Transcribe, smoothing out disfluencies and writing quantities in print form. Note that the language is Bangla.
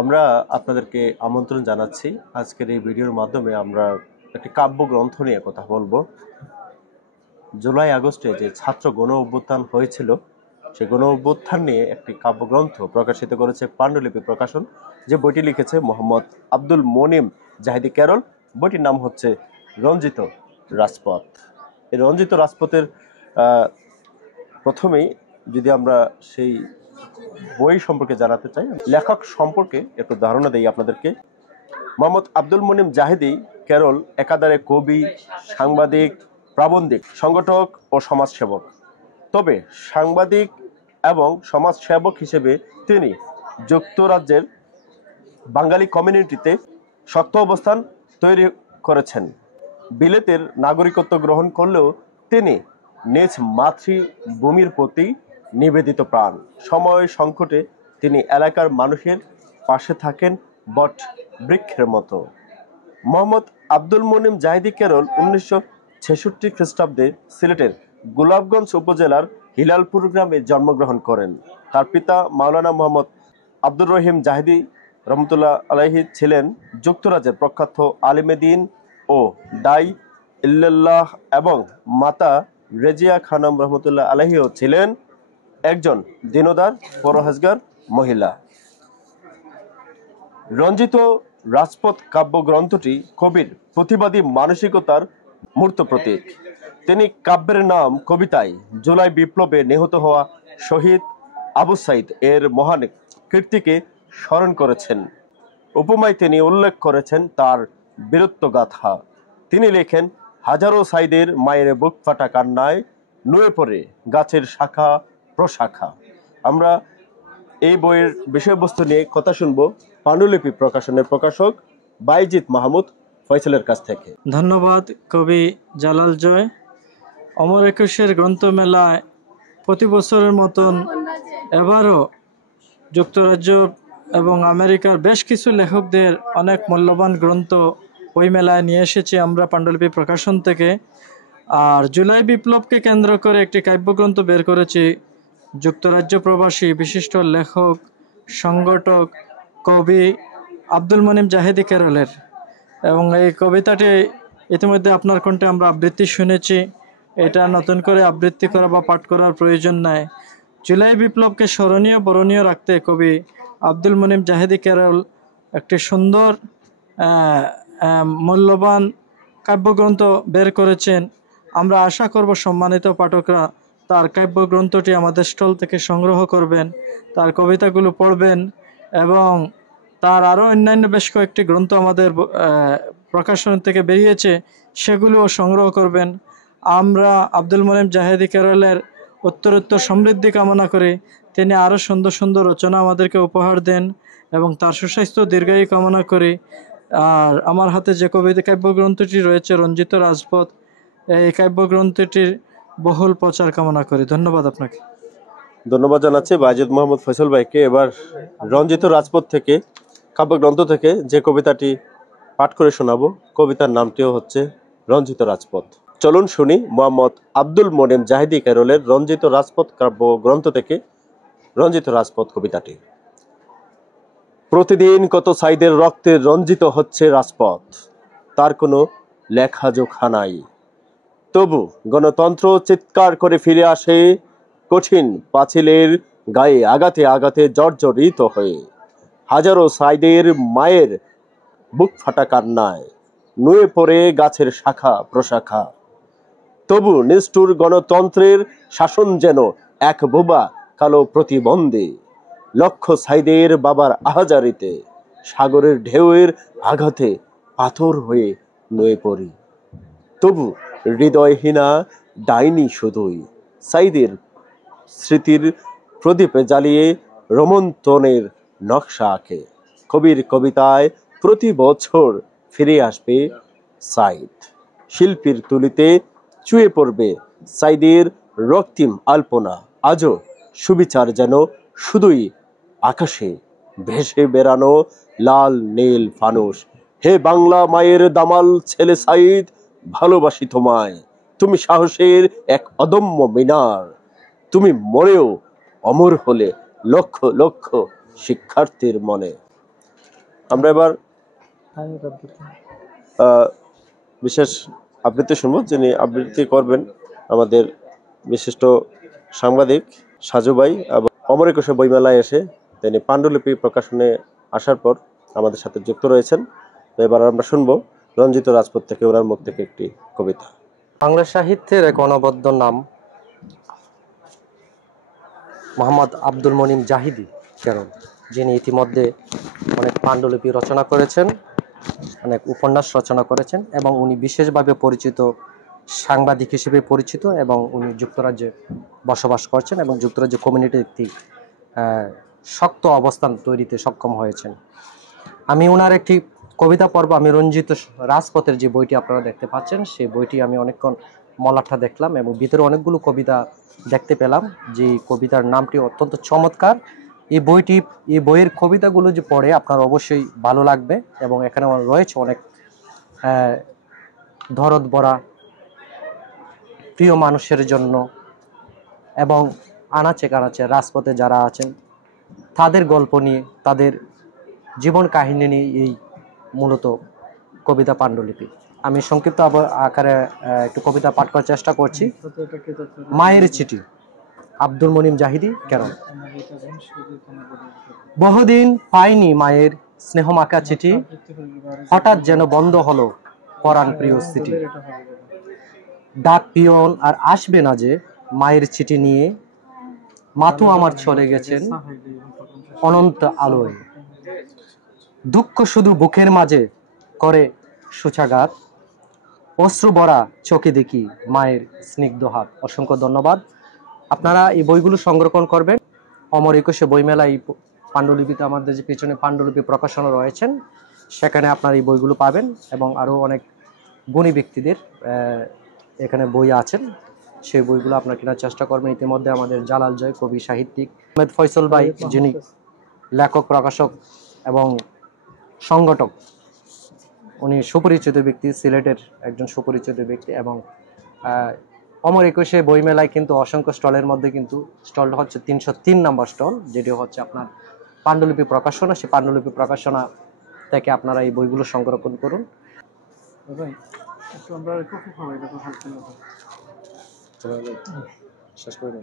আমরা আপনাদেরকে আমন্ত্রণ জানাচ্ছি আজকের এই ভিডিওর মাধ্যমে আমরা একটি কাব্যগ্রন্থ নিয়ে কথা বলবো। জুলাই আগস্টে যে ছাত্র গণ অভ্যুত্থান হয়েছিল সেই গণ অভ্যুত্থান নিয়ে একটি কাব্যগ্রন্থ প্রকাশিত করেছে পাণ্ডুলিপি প্রকাশন, যে বইটি লিখেছে মোহাম্মদ আব্দুল মনিম জাহিদি ক্যারল। বইটির নাম হচ্ছে রঞ্জিত রাজপথ। এই রঞ্জিত রাজপথের প্রথমেই যদি আমরা সেই বই সম্পর্কে জানাতে চাই, লেখক সম্পর্কে একটু ধারণা দেই আপনাদেরকে। মোহাম্মদ আব্দুল মনিম জাহিদি ক্যারল একাধারে কবি, সাংবাদিক, প্রাবন্ধিক, সংগঠক ও সমাজসেবক। তবে সাংবাদিক এবং সমাজসেবক হিসেবে তিনি যুক্তরাজ্যের বাঙালি কমিউনিটিতে শক্ত অবস্থান তৈরি করেছেন। বিলেতের নাগরিকত্ব গ্রহণ করলেও তিনি নিজ মাতৃভূমির প্রতি নিবেদিত প্রাণ। সময় সংকটে তিনি এলাকার মানুষের পাশে থাকেন বট বৃক্ষের মতো। মোহাম্মদ আব্দুল মনিম জাহিদি ক্যারল 1966 খ্রিস্টাব্দে সিলেটের গোলাপগঞ্জ উপজেলার হিলালপুর গ্রামে জন্মগ্রহণ করেন। তার পিতা মাওলানা মোহাম্মদ আব্দুর রহিম জাহিদি রহমতুল্লাহ আলাইহি ছিলেন যুক্তরাজ্যের প্রখ্যাত আলিমে দ্বীন ও দাই ইল্লাল্লাহ এবং মাতা রেজিয়া খানম রহমতুল্লাহ আলাইহিও ছিলেন একজন দিনদার পরহেজগার মহিলা। রঞ্জিত রাজপথ কাব্যগ্রন্থটি কবির প্রতিবাদী মানসিকতার মূর্ত প্রতীক। তিনি কাব্যের নাম কবিতায় জুলাই বিপ্লবে নিহত হওয়া শহীদ আবু সাইদ এর মহান কীর্তিকে স্মরণ করেছেন। উপমায় তিনি উল্লেখ করেছেন তার বীরত্বগাথা। তিনি লেখেন, হাজারো সাইদের মায়ের বুক ফাটা কান্নায় নুয়ে পড়ে গাছের শাখা প্রশাখা। আমরা এই বইয়ের বিষয়বস্তু নিয়ে কথা শুনবো পাণ্ডুলিপি প্রকাশনের প্রকাশক বাইজিৎ মাহমুদ ফয়সালের কাছ থেকে। ধন্যবাদ কবি জালাল জয়। অমর একুশের গ্রন্থমেলায় প্রতি বছরের মতন এবারও যুক্তরাজ্য এবং আমেরিকার বেশ কিছু লেখকদের অনেক মূল্যবান গ্রন্থ ওই মেলায় নিয়ে এসেছি আমরা পাণ্ডুলিপি প্রকাশন থেকে। আর জুলাই বিপ্লবকে কেন্দ্র করে একটি কাব্যগ্রন্থ বের করেছি যুক্তরাজ্য প্রবাসী বিশিষ্ট লেখক, সংগঠক, কবি আব্দুল মনিম জাহিদি ক্যারলের। এবং এই কবিতাটি ইতিমধ্যে আপনার কণ্ঠে আমরা আবৃত্তি শুনেছি। এটা নতুন করে আবৃত্তি করা বা পাঠ করার প্রয়োজন নাই। জুলাই বিপ্লবকে স্মরণীয় বরণীয় রাখতে কবি আব্দুল মনিম জাহিদি ক্যারল একটি সুন্দর মূল্যবান কাব্যগ্রন্থ বের করেছেন। আমরা আশা করব সম্মানিত পাঠকরা তার কাব্যগ্রন্থটি আমাদের স্টল থেকে সংগ্রহ করবেন, তার কবিতাগুলো পড়বেন এবং তার আরও অন্যান্য বেশ কয়েকটি গ্রন্থ আমাদের প্রকাশন থেকে বেরিয়েছে, সেগুলোও সংগ্রহ করবেন। আমরা আব্দুল মনিম জাহিদি ক্যারলের উত্তরোত্তর সমৃদ্ধি কামনা করি। তিনি আরও সুন্দর সুন্দর রচনা আমাদেরকে উপহার দেন এবং তার সুস্বাস্থ্য দীর্ঘায়ু কামনা করি। আর আমার হাতে যে কবিতা কাব্যগ্রন্থটি রয়েছে রঞ্জিত রাজপথ, এই কাব্যগ্রন্থটির বহুল প্রচার কামনা করি। ধন্যবাদ আপনাকে। ধন্যবাদ জানাচ্ছি বাইজিৎ মাহমুদ ফয়সাল ভাইকে। এবার রঞ্জিত রাজপথ থেকে কাব্যগ্রন্থ থেকে যে কবিতাটি পাঠ করে শোনাবো, কবিতার নামটিও হচ্ছে রঞ্জিত রাজপথ। চলুন শুনি মোহাম্মদ আব্দুল মনিম জাহিদি ক্যারলের রঞ্জিত রাজপথ কাব্যগ্রন্থ থেকে রঞ্জিত রাজপথ কবিতাটি। প্রতিদিন কত সাইদের রক্তে রঞ্জিত হচ্ছে রাজপথ, তার কোনো লেখাজোখা নাই। তবু গণতন্ত্র চিৎকার করে ফিরে আসে কঠিন পাঁচিলের গায়ে আঘাতে আঘাতে জর্জরিত হয়ে। হাজারো সাইদের মায়ের বুক ফাটা কান্নায় নুয়ে পড়ে গাছের শাখা প্রশাখা। তবু নিষ্ঠুর গণতন্ত্রের শাসন যেন এক বোবা কালো প্রতিবন্ধী। লক্ষ সাইদের বাবার আহাজারিতে সাগরের ঢেউয়ের আঘাতে পাথর হয়ে নুয়ে পড়ি। তবু হৃদয়হীনা ডাইনি শুধুই সাইদের স্মৃতির প্রদীপে জ্বালিয়ে রোমন্থনের নকশা আঁকে। কবির কবিতায় প্রতি বছর ফিরে আসবে সাইদ, শিল্পীর তুলিতে চুয়ে পড়বে সাইদের রক্তিম আলপনা। আজও সুবিচার যেন শুধুই আকাশে ভেসে বেড়ানো লাল নীল ফানুস। হে বাংলা মায়ের দামাল ছেলে সাইদ, ভালোবাসি তোমায়, তুমি সাহসের এক অদম্য মিনার। তুমি মরেও অমর হলে লক্ষ লক্ষ শিক্ষার্থীর মনে। আমরা এবার বিশেষ আবৃত্তি শুনবো, যিনি আবৃত্তি করবেন আমাদের বিশিষ্ট সাংবাদিক সাজু ভাই। এবং অমর একুশে বইমেলায় এসে তিনি পাণ্ডুলিপি প্রকাশনে আসার পর আমাদের সাথে যুক্ত রয়েছেন। তো এবার আমরা শুনবো রঞ্জিত রাজপুত থেকে, ওনার মুখ থেকে একটি কবিতা। বাংলা সাহিত্যের এক অনবদ্য নাম মোহাম্মদ আব্দুল মনিম জাহিদি কেরল, যিনি ইতিমধ্যে অনেক পাণ্ডুলিপি রচনা করেছেন, অনেক উপন্যাস রচনা করেছেন এবং উনি বিশেষভাবে পরিচিত সাংবাদিক হিসেবে পরিচিত, এবং উনি যুক্তরাজ্যে বসবাস করছেন এবং যুক্তরাজ্য কমিউনিটির একটি শক্ত অবস্থান তৈরিতে সক্ষম হয়েছেন। আমি ওনার একটি কবিতা পর্ব, আমি রঞ্জিত রাজপথের যে বইটি আপনারা দেখতে পাচ্ছেন, সেই বইটি আমি অনেকক্ষণ মলাটটা দেখলাম এবং ভিতরে অনেকগুলো কবিতা দেখতে পেলাম, যে কবিতার নামটি অত্যন্ত চমৎকার। এই বইয়ের কবিতাগুলো যে পড়ে আপনার অবশ্যই ভালো লাগবে, এবং এখানে রয়েছে অনেক দরদ ভরা প্রিয় মানুষের জন্য, এবং আনাচে কানাচে রাজপথে যারা আছেন তাদের গল্প নিয়ে, তাদের জীবন কাহিনী নিয়ে এই মূলত কবিতা পাণ্ডুলিপি। আমি সংক্ষিপ্ত আকারে একটু কবিতা পাঠ করার চেষ্টা করছি। মায়ের চিঠি, আব্দুল মনিম জাহিদি কেরল। বহুদিন পাইনি মায়ের স্নেহমাখা চিঠি, হঠাৎ যেন বন্ধ হলো পরাণ প্রিয় স্মৃতি। ডাক পিয়ন আর আসবে না যে মায়ের চিঠি নিয়ে, মাথু আমার চলে গেছেন অনন্ত আলোয়। দুঃখ শুধু বুকের মাঝে করে সুচাঘাত, অশ্রু ভরা চোখে দেখি মায়ের স্নিগ্ধ হাত। অসংখ্য ধন্যবাদ। আপনারা এই বইগুলো সংরক্ষণ করবেন। অমর একুশে বইমেলা এই পাণ্ডুলিপিতে আমাদের যে পেছনে পাণ্ডুলিপি প্রকাশনা রয়েছেন, সেখানে আপনারা এই বইগুলো পাবেন, এবং আরও অনেক গুণী ব্যক্তিদের এখানে বই আছেন, সেই বইগুলো আপনারা কেনার চেষ্টা করবেন। ইতিমধ্যে আমাদের জালাল জয় কবি সাহিত্যিক আহমেদ ফয়সল ভাই, যিনি লেখক, প্রকাশক এবং সংগঠক, উনি সুপরিচিত ব্যক্তি, সিলেটের একজন সুপরিচিত ব্যক্তি। এবং অমর একুশে বইমেলায় কিন্তু অসংখ্য স্টলের মধ্যে কিন্তু স্টলটা হচ্ছে 303 নম্বর স্টল, যেটি হচ্ছে আপনার পাণ্ডুলিপি প্রকাশনা। সেই পাণ্ডুলিপি প্রকাশনা থেকে আপনারা এই বইগুলো সংরক্ষণ করুন। শেষ করে